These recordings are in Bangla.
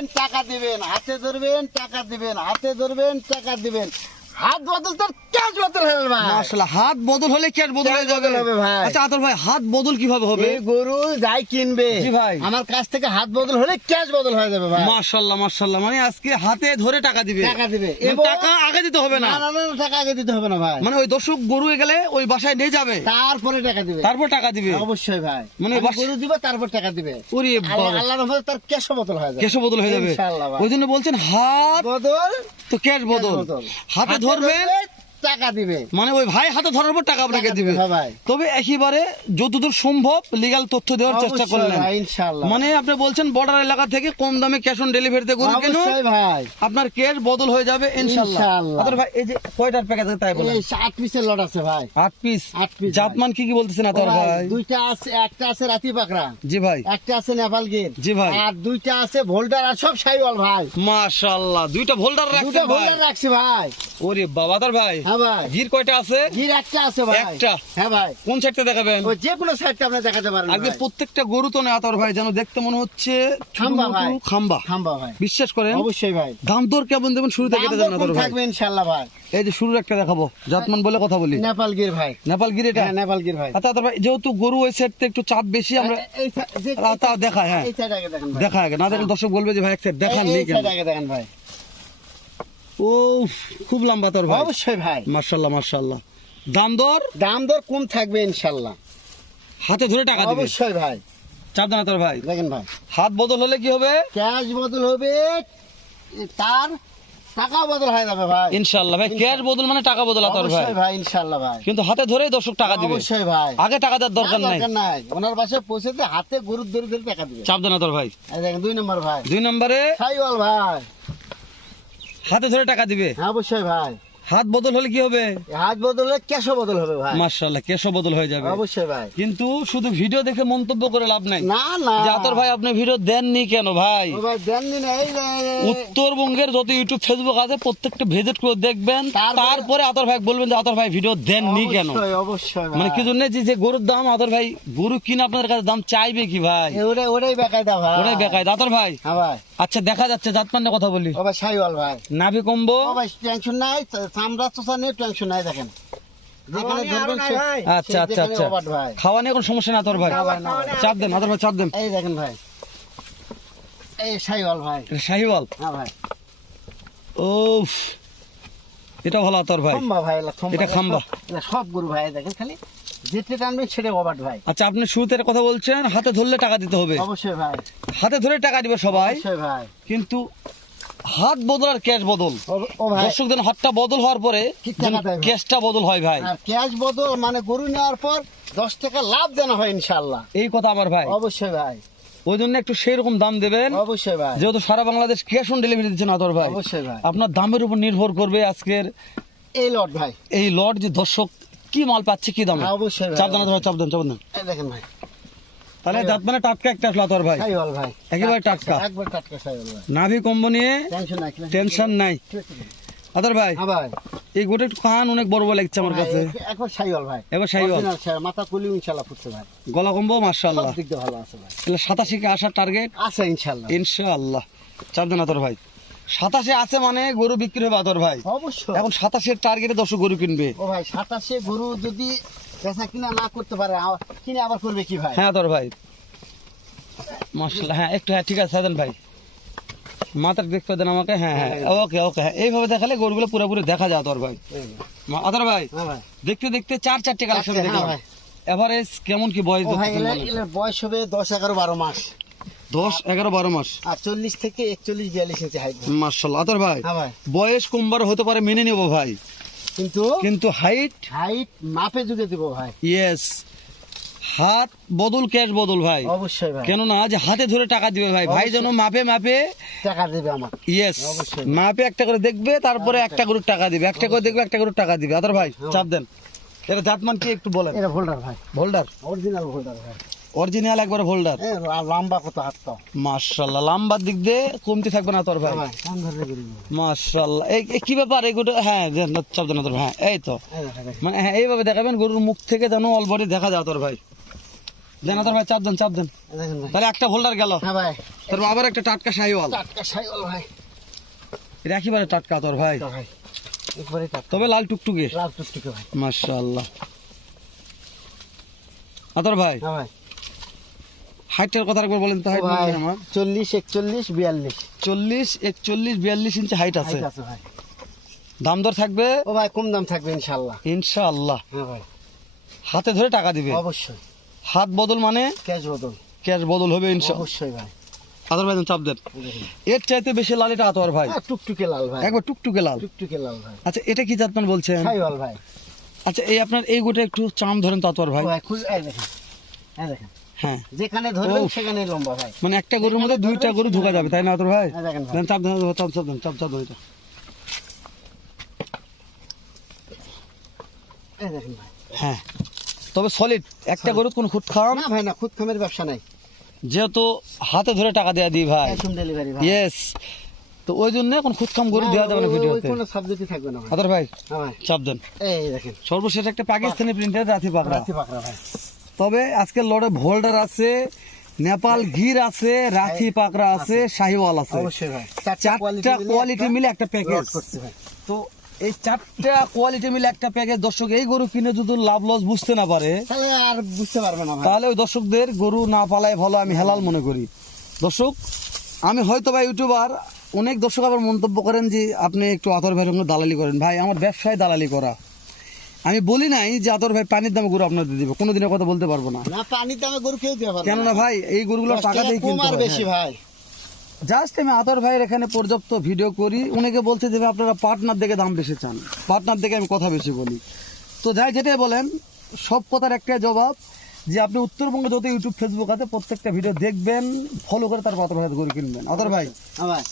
ধরবেন টাকা দিবেন, হাতে ধরবেন টাকা দিবেন, হাতে ধরবেন টাকা দিবেন। হাত বদল তো ক্যাশ বদল হবে ভাই। মাশাআল্লাহ, হাত বদল হলে ক্যাশ বদল হয়ে যাবে ভাই। আচ্ছা আতর ভাই, হাত বদল কিভাবে হবে? এই গরু যাই কিনবে জি ভাই, আমার কাছ থেকে হাত বদল হলে ক্যাশ বদল হয়ে যাবে ভাই। মাশাআল্লাহ মাশাআল্লাহ, মানে আজকে হাতে ধরে টাকা দিবে। টাকা দিবে, মানে এবং টাকা আগে দিতে হবে না। না না না, টাকা আগে দিতে হবে না ভাই। মানে ওই দর্শক গরু গেলে ওই বাসায় নিয়ে যাবে, তারপরে টাকা দিবে, তারপর টাকা দিবে। অবশ্যই ভাই। মানে আগে গরু দিবে তারপর টাকা দিবে। ওরে বাবা, আল্লাহর রহমতে তার ক্যাশ বদল হয়ে যাবে, ক্যাশ বদল হয়ে যাবে। ইনশাআল্লাহ ভাই। ওই জন্য বলছেন হাত বদল তো ক্যাশ বদল। হাতে ধরবেন টাকা দিবে, মানে ওই ভাই হাতে ধরার পর টাকা আপনাকে টাকা দিবে দিবে ভাই। তবে একেবারে যতদূর সম্ভব লিগ্যাল তথ্য দেওয়ার চেষ্টা অবশ্যই করলেন। ভাই, ইনশাআল্লাহ। মানে আপনি বলছেন বর্ডার এলাকা থেকে কম দামে ক্যাশ অন ডেলিভারিতে গরু কেন, অবশ্যই ভাই, আপনার ক্যাশ বদল হয়ে যাবে ইনশাআল্লাহ। ইনশাআল্লাহ। আতর ভাই, এই যে কয়টার প্যাকেজ তাই বলেন? এই 8 পিসের লট আছে ভাই। 8 পিস। 8 পিস জাতমান কি কি বলতেছেন আতর ভাই। ভাই? দুইটা আছে, একটা আছে রাতি পাকড়া, জি ভাই, একটা আছে নেপাল গির, জি ভাই। আর দুইটা আছে ভোল্ডার, আর সব সাইওয়াল ভাই। মাশাআল্লাহ, দুইটা ভোল্ডার দুইটা রাখছেন ভাই। ভোল্ডার রাখছি ভাই। ওরে বাবা আতর ভাই, হ্যাঁ ভাই। গির কয়টা আছে? গির একটা আছে ভাই। একটা? হ্যাঁ ভাই। কোন সাইডটা দেখাবেন? ওই যে কোনো সাইডটা আপনি দেখাতে পারেন আগে ভাই। প্রত্যেকটা গরু তো না আতর ভাই, যেন দেখতে মনে হচ্ছে খাম্বা ছোট ভাই। মোটো খাম্বা। খাম্বা ভাই, বিশ্বাস করেন অবশ্যই ভাই। দাম দর কেমন দেবেন শুরু থেকে দাম দেন দর আতর কম ভাই। থাকবে ইনশাআল্লাহ ভাই। এই যে শুরুর একটা দেখাবো, জাতমান বলে কথা বলি। নেপাল গির ভাই। নেপাল গির এটা? হ্যাঁ, নেপাল গির ভাই। আচ্ছা আতর ভাই, যেহেতু গরু ওই সাইডতে একটু চাপ বেশি, আমরা এই যে তা দেখায়। হ্যাঁ, এই সাইড আগে দেখেন ভাই। দেখা আগে, না দেখলে দর্শক বলবে যে ভাই এক সাইড দেখান এই নেই কেন। সাইড আগে দেখেন ভাই। ও খুব লম্বা তোর ভাই, অবশ্যই ভাই। মাশাআল্লাহ মাশাআল্লাহ। দাম দর দাম দর কম থাকবে ইনশাআল্লাহ, হাতে ধরে টাকা দিবে। অবশ্যই ভাই। চাপ দেন তোর ভাই। দেখেন ভাই, হাত বদল হলে কি হবে? ক্যাশ বদল হবে, তার টাকা বদল হয়ে যাবে ভাই। ইনশাআল্লাহ ভাই, ক্যাশ বদল মানে টাকা বদল তোর ভাই। অবশ্যই ভাই, ইনশাআল্লাহ ভাই। কিন্তু হাতে ধরেই দর্শক টাকা দিবে। অবশ্যই ভাই, আগে টাকা দেওয়ার দরকার নাই। দরকার নাই। ওনার বাসায় পৌঁছেতে হাতে গরুর ধরে ধরে টাকা দিবে। চাপ দেন তোর ভাই। এই দেখেন 2 নম্বর ভাই, 2 নম্বরে সাইওয়াল ভাই। হাতে ধরে টাকা দিবে। হ্যাঁ, অবশ্যই ভাই। হাত বদল হলে কি হবে? হাত বদলে ক্যাশও বদল হবে ভাই। মাশাআল্লাহ, কেশ বদল হয়ে যাবে। অবশ্যই ভাই। কিন্তু শুধু ভিডিও দেখে মন্তব্য করে লাভ নাই। না না, যে আতর ভাই আপনি ভিডিও দেননি কেন ভাই? ও ভাই দেননি না, এই উত্তরবঙ্গের যত ইউটিউব ফেসবুক আছে প্রত্যেকটা ভিজিট করে দেখবেন, তারপরে আতর ভাই বলবেন যে আতর ভাই ভিডিও দেননি কেন। অবশ্যই অবশ্যই ভাই। মানে কি জন্য, যে গরুর দাম আতর ভাই গরু কিনে আপনাদের কাছে দাম চাইবে কি ভাই? ওটাই বেকায়দা ভাই। ওটাই বেকায় আতর ভাই। হ্যাঁ ভাই। আচ্ছা দেখা যাচ্ছে, জাতমানের কথা বলি। ও ভাই সাইওয়াল ভাই। নাভি কম্বো। ও ভাই টেনশন নাই, চামড়া চোষা নিয়ে টেনশন নাই। দেখেন যেখানে ধরবেন আচ্ছা আচ্ছা আচ্ছা, ভাই। খাওয়া নিয়ে কোনো সমস্যা না আতর ভাই। চাপ দেন আতর ভাই, চাপ দেন। এই দেখেন ভাই, এই সাইওয়াল ভাই। এটা শাহিওয়াল। হ্যাঁ ভাই। উফ, এটা ভালো আতর ভাই। খাম্বা ভাই, এটা খাম্বা। এটা সব গরু ভাই। দেখেন খালি যেতে টানবে সেটা ওভার ভাই। আচ্ছা, আপনি শুরুতে একটা কথা বলছেন হাতে ধরলে টাকা দিতে হবে। অবশ্যই ভাই, হাতে ধরে টাকা দিবে সবাই, অবশ্যই ভাই। কিন্তু হাত বদল আর ক্যাশ বদল। ও ভাই, দর্শকদের হাতটা বদল হওয়ার পরে ঠিক টাকা দেয় ভাই। ক্যাশটা বদল হয় ভাই। আর ক্যাশ বদল মানে গরু নেওয়ার পর 10 টাকা লাভ দেনা হয় ইনশাআল্লাহ। এই কথা আমার ভাই। অবশ্যই ভাই, ওই জন্য একটু সেই রকম দাম দেবেন, অবশ্যই ভাই। যেহেতু সারা বাংলাদেশ ক্যাশ অন ডেলিভারি দিচ্ছেন আতর ভাই। অবশ্যই ভাই। আপনার দামের উপর নির্ভর করবে আজকের এই লট ভাই, এই লট, যে দর্শক কি মাল পাচ্ছে কি দামে। হ্যাঁ, অবশ্যই ভাই। চাপ দেন আতর ভাই, চাপ দেন, চাপ দেন। এই দেখেন ভাই, তাহলে দাঁত মানে টাটকা একটা আসলো আতর ভাই, সাইওয়াল ভাই। একেবারে টাটকা। একবার টাটকা সাইওয়াল ভাই। নাভি কম্বো নিয়ে টেনশন নাই, টেনশন নাই আতর ভাই। হ্যাঁ ভাই। এই গোটা একটু কান অনেক বড় বড় লাগছে আমার কাছে। একবার সাইওয়াল ভাই। এবার শাহিওয়াল। Original সাইওয়াল, মাথা কুলি ইনশাআল্লাহ ফুটছে ভাই। গলা কম্বো সব মাশাআল্লাহ। দিক দিয়ে ভালো আছে ভাই। তাহলে 87 কে আসার টার্গেট আছে ইনশাআল্লাহ। ইনশাআল্লাহ। চাপ দেন আতর ভাই। 87 আছে মানে গরু বিক্রি হবে আতর ভাই। অবশ্যই। এখন 87 এর টার্গেটে 10 গরু কিনবে। ও ভাই, 27 গরু যদি বেচা কিনা না করতে পারে, কিনে আবার করবে কি ভাই? হ্যাঁ আতর ভাই, মাশাআল্লাহ। হ্যাঁ একটু, হ্যাঁ ঠিক আছে দেন ভাই, মাথার দেখতে দেন আমাকে। হ্যাঁ হ্যাঁ, ওকে ওকে। হ্যাঁ, এইভাবে দেখালে গরুগুলো পুরোপুরি দেখা যায় আতর ভাই। আতর ভাই, হ্যাঁ ভাই। দেখতে দেখতে 4-4টে কালেকশন হ্যাঁ দেখলাম। ভাই। এভারেজ কেমন কি বয়স? ও ভাই, এর বয়স হবে 10, 11, 12 মাস। 10, 11, 12 মাস। আর 40 থেকে 41, 42 ইঞ্চি হাইট। মাশাআল্লাহ আতর ভাই, হ্যাঁ ভাই। বয়স কমবার হতে পারে মেনে নেব ভাই, কিন্তু হাইট হাইট মাপে যুগে দিব ভাই। ইয়েস, হাত বদল ক্যাশ বদল ভাই। অবশ্যই ভাই, কেন না, যে হাতে ধরে টাকা দিবে ভাই। ভাই যেন মাপে মাপে টাকা দেবে আমার। ইয়েস, অবশ্যই। মাপে একটা করে দেখবে, তারপরে একটা গরুর টাকা দিবে, একটা করে দেখবে, একটা গরুর টাকা দিবে। আতর ভাই চাপ দেন। এটা জাতমান কি একটু বলেন? এটা ভোল্ডার ভাই, ভোল্ডার, অরিজিনাল ভোল্ডার ভাই। অরিজিনাল একবার ভোল্ডার। লম্বা কত হাতটা মাশাআল্লাহ, লম্বার দিক দিয়ে কমতি থাকবে না আতর ভাই। ভাই। কান ধরে গেলি মাশাআল্লাহ। এই কি ব্যাপার এগুলো? হ্যাঁ চাপ দেন আতর ভাই। হ্যাঁ এই তো, এই দেখা দেখেন। মানে হ্যাঁ এইভাবে দেখাবেন, গরুর মুখ থেকে যেন অলবডি দেখা যায় আতর ভাই। দেন আদর ভাই, চাপ দেন চাপ দেন। এই দেখেন ভাই। তাহলে একটা হোল্ডার গেল, হ্যাঁ ভাই, তারপর আবার একটা টাটকা শাহিওয়াল। টাটকা শাইওয়াল ভাই। এটা একেবারে টাটকা আদর ভাই, তো ভাই একবারে টাটকা, তবে লাল টুকটুকে, লাল টুকটুকে ভাই। মাশাআল্লাহ। আদর ভাই, হ্যাঁ ভাই। হাইটের কথা একবার বলেন তো। হাইট ভাই বলছেন আমার 40, 41, 42 40, 41, 42 ইঞ্চি হাইট আছে। হাইট আছে ভাই। দাম দর থাকবে ও ভাই কম দাম থাকবে ইনশাআল্লাহ। ইনশাআল্লাহ। হ্যাঁ ভাই হাতে ধরে টাকা দিবে, অবশ্যই। হাত বদল মানে ক্যাশ বদল, ক্যাশ বদল হবে ইনশাআল্লাহ। অবশ্যই ভাই। আদর ভাই দেন, চাপ দেন। এই দেখেন। এর চাইতে বেশি লাল এটা আতর ভাই, টুকটুকে লাল ভাই, একবার টুকটুকে লাল। টুকটুকে লাল ভাই। আচ্ছা এটা কি জাতমান বলছেন? শাইওয়াল ভাই। আচ্ছা এই আপনার এই গোটা একটু চাম ধরেন তো আতর ভাই। ও ভাই খুব, এই দেখেন, এই দেখেন, হ্যাঁ, যেখানে ধরবেন উফ। সেখানেই লম্বা ভাই। মানে একটা গরুর মধ্যে দুইটা গরু ঢোকা যাবে, তাই না আতর ভাই? এই দেখেন ভাই। দেন, চাপ দেন, চাপ চাপ দেন, চাপ চাপ দেন এটা। এই দেখেন ভাই। হ্যাঁ, তবে সলিড একটা গরুর কোন খুদ খাম, না ভাই না, খুদ খামের ব্যবসা নাই, যেহেতু হাতে ধরে টাকা দেয়া দিই ভাই। ক্যাশ অন ডেলিভারি ভাই। ইয়েস, তো ওই জন্য কোন খুদ খাম গরু দেওয়া যাবে না ওই ভিডিওতে। কোনো সাবজেক্টই থাকবে না ভাই। আদর ভাই হ্যাঁ ভাই। চাপ দেন। এই দেখেন, সর্বশেষ একটা পাকিস্তানি প্রিন্টের রাথি পাকড়া। রাতি পাকড়া ভাই। তবে আজকের লড়ে ভোল্ডার আছে, নেপাল গির আছে, রাথি পাকড়া আছে, শাহিওয়াল আছে। অবশ্যই ভাই। চারটা কোয়ালিটি মিলে একটা প্যাকেজ। লট করছে ভাই। তো এই চারটা কোয়ালিটি মিলে একটা প্যাকেজ। দর্শক এই গরু কিনে যদি লাভ লস বুঝতে না পারে, তাহলে আর বুঝতে পারবে না ভাই। তাহলে ওই দর্শকদের গরু না পালায় ভালো, আমি হেলাল মনে করি। দর্শক আমি হয়তো বা ইউটিউবার, অনেক দর্শক আবার মন্তব্য করেন যে আপনি একটু আতর ভাইয়ের সঙ্গে দালালি করেন। ভাই আমার ব্যবসায় দালালি করা, আমি বলি নাই যে আতর ভাই পানির দামে গরু আপনাদের দিব, কোনোদিনের কথা বলতে পারবো না। না পানির দামে গরু কেউ দিতে পারবে কেননা ভাই এই গরুগুলো 10 টাকা টাকা দিয়ে কম কিনতে আর হয়। বেশি ভাই। জাস্ট আমি আতর ভাইয়ের এখানে পর্যাপ্ত ভিডিও করি, উনাকে বলছে যে ভাই আপনারা পার্টনার দেখে দাম বেশি চান, পার্টনার দেখে আমি কথা বেশি বলি। তো যাই যেটাই বলেন, সব কথার একটাই জবাব যে আপনি উত্তরবঙ্গে যত ইউটিউব ফেসবুক আছে প্রত্যেকটা ভিডিও দেখবেন, ফলো করে তারপর আতর ভাইয়ের গরু কিনবেন। আতর ভাই হ্যাঁ ভাই।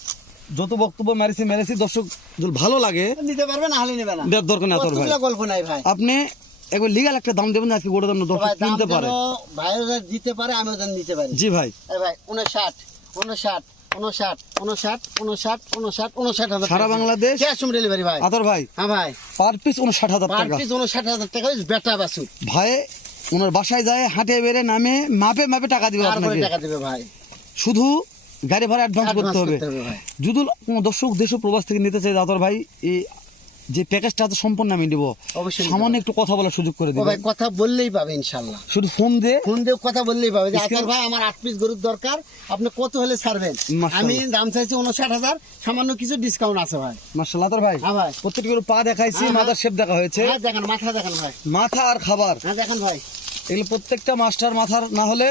যত বক্তব্য মেরেছি দর্শক যদি ভালো লাগে নিতে পারবে না হলে নেবে না, দেওয়ার দরকার নেই। আতর ভাই কতগুলো গল্প নাই ভাই। আপনি একবার লিগাল একটা দাম দেবেন, আজকে গরুর দাম দর্শক ভাই দাম কিনতে পারে। যেন ভাইও যেন দিতে পারে, আমিও যেন নিতে পারি। জি ভাই, এই ভাই 59, 59, 59, 59, 59, 59, 59,000 সারা বাংলাদেশ ক্যাশ অন ডেলিভারি ভাই। আতর ভাই হ্যাঁ ভাই। পার পিস 59,000 পার টাকা। পিস 59,000 টাকা বেটা বাসু। ভাই ওনার বাসায় যায়, হাটে বেড়ে নামে মাপে মাপে টাকা দিবে তারপরে আপনাকে, টাকা দিবে ভাই। শুধু গাড়ি ভাড়া অ্যাডভান্স Advance করতে হবে। ভাই। যদি কোনো দর্শক দেশ ও প্রবাস থেকে নিতে চাই আতর ভাই, এই যে প্যাকেজটা আছে সম্পূর্ণ আমি দিব, অবশ্যই নিতে সামান্য একটু কথা বলার সুযোগ করে ও দিব। ভাই কথা বললেই পাবে ইনশাআল্লাহ। শুধু ফোন দিয়ে ফোন দিয়ে কথা বললেই পাবে যে Screen- আচ্ছা ভাই আমার 8 পিস গরুর দরকার, আপনি কত হলে ছাড়বেন? মাশাআল্লাহ। আমি দাম চাইছি 59,000, সামান্য কিছু ডিসকাউন্ট আছে ভাই। মাশাআল্লাহ আতর ভাই হ্যাঁ ভাই। প্রত্যেকটি গরু পা দেখাইছি, হ্যাঁ, মাথার শেপ দেখা হয়েছে, হ্যাঁ দেখেন, মাথা দেখেন ভাই। মাথা আর খাবার হ্যাঁ দেখেন ভাই। এগুলো প্রত্যেকটা মাস্টার মাথার না হলে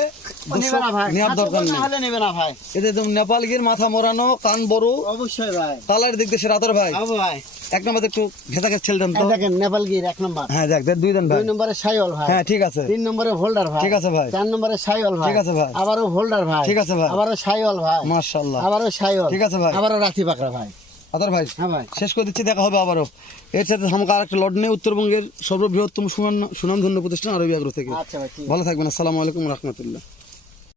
নেবে না ভাই, নেওয়ার হাতে দরকার না নেই। হলে নেবে না ভাই। এদের যেমন নেপাল গির, মাথা মোড়ানো, কান বড়, অবশ্যই ভাই। কালার দিক দেশের আতর ভাই। হ্যাঁ ভাই। এক নম্বর একটু ভেতাকে ছেল দেন তো। এই দেখেন নেপাল গির 1 নম্বর, হ্যাঁ দেখ দেখ, দুই দেন ভাই। 2 নম্বরে শাইওয়াল ভাই, হ্যাঁ ঠিক আছে, 3 নম্বরে হোল্ডার ভাই, ঠিক আছে ভাই, 4 নম্বরে শাইওয়াল ভাই, ঠিক আছে ভাই, আবারও হোল্ডার ভাই, ঠিক আছে ভাই, আবারও শাইওয়াল ভাই, মাশাআল্লাহ আবারও শাইওয়াল, ঠিক আছে ভাই, আবারও রাতি পাকড়া ভাই। আতর ভাই হ্যাঁ ভাই। শেষ করে দিচ্ছি, দেখা হবে আবারও। এর সাথে আমাকে আর একটা লট নেই উত্তরবঙ্গের সর্ববৃহত্তম সুনামধন্য প্রতিষ্ঠান আরবি আগ্রহ থেকে। আচ্ছা ভাই ঠিক আছে। ভালো থাকবেন, আসসালামু আলাইকুম রহমতুল্লাহ।